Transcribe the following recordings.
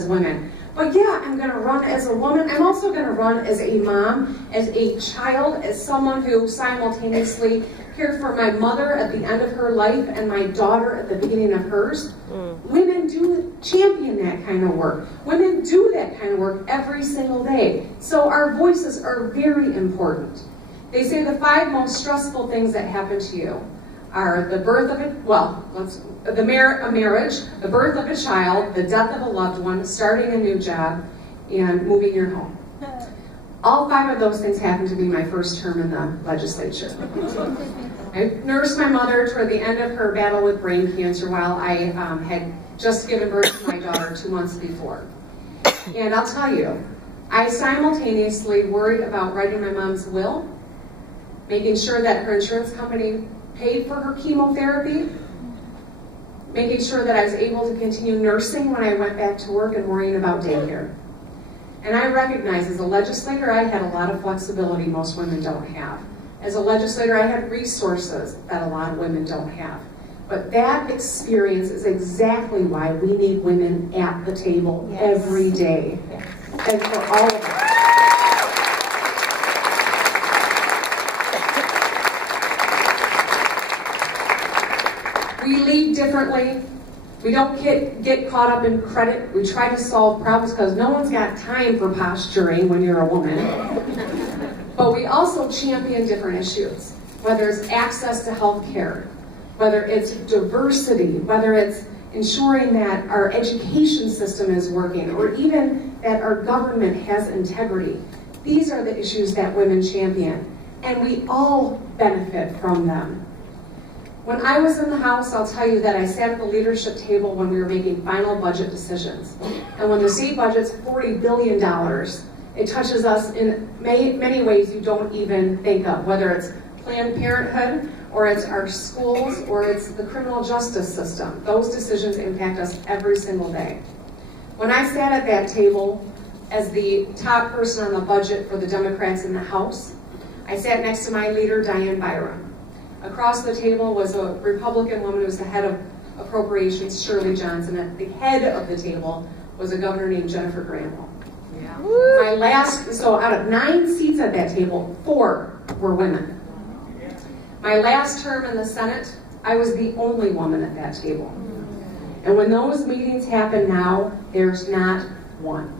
as women. But yeah, I'm going to run as a woman. I'm also going to run as a mom, as a child, as someone who simultaneously cared for my mother at the end of her life and my daughter at the beginning of hers. Women do champion that kind of work. Women do that kind of work every single day. So our voices are very important. They say the 5 most stressful things that happen to you are the birth of a marriage, the birth of a child, the death of a loved one, starting a new job, and moving your home. All 5 of those things happened to be my first term in the legislature. I nursed my mother toward the end of her battle with brain cancer while I had just given birth to my daughter 2 months before. And I'll tell you, I simultaneously worried about writing my mom's will, making sure that her insurance company paid for her chemotherapy, making sure that I was able to continue nursing when I went back to work, and worrying about daycare. And I recognize as a legislator, I had a lot of flexibility most women don't have. As a legislator, I had resources that a lot of women don't have. But that experience is exactly why we need women at the table every day. And for all of us. We lead differently. We don't get caught up in credit. We try to solve problems because no one's got time for posturing when you're a woman. But we also champion different issues, whether it's access to health care, whether it's diversity, whether it's ensuring that our education system is working, or even that our government has integrity. These are the issues that women champion, and we all benefit from them. When I was in the House, I'll tell you that I sat at the leadership table when we were making final budget decisions. And when the state budget's $40 billion, it touches us in many ways you don't even think of, whether it's Planned Parenthood, or it's our schools, or it's the criminal justice system. Those decisions impact us every single day. When I sat at that table as the top person on the budget for the Democrats in the House, I sat next to my leader, Diane Byram. Across the table was a Republican woman who was the head of appropriations, Shirley Johnson. At the head of the table was a governor named Jennifer Granholm. Yeah. So out of 9 seats at that table, 4 were women. My last term in the Senate, I was the only woman at that table. And when those meetings happen now, there's not one.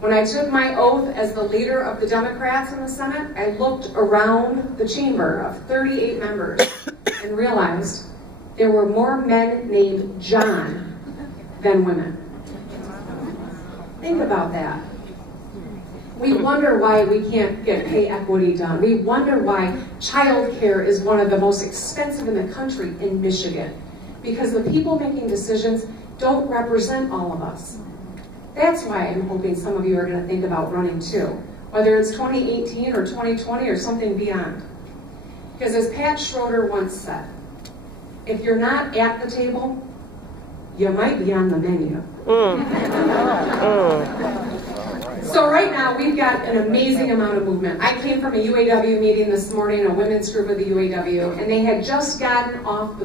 When I took my oath as the leader of the Democrats in the Senate, I looked around the chamber of 38 members and realized there were more men named John than women. Think about that. We wonder why we can't get pay equity done. We wonder why child care is one of the most expensive in the country in Michigan, because the people making decisions don't represent all of us. That's why I'm hoping some of you are going to think about running too, whether it's 2018 or 2020 or something beyond. Because as Pat Schroeder once said, if you're not at the table, you might be on the menu. So right now, we've got an amazing amount of movement. I came from a UAW meeting this morning, a women's group of the UAW, and they had just gotten off the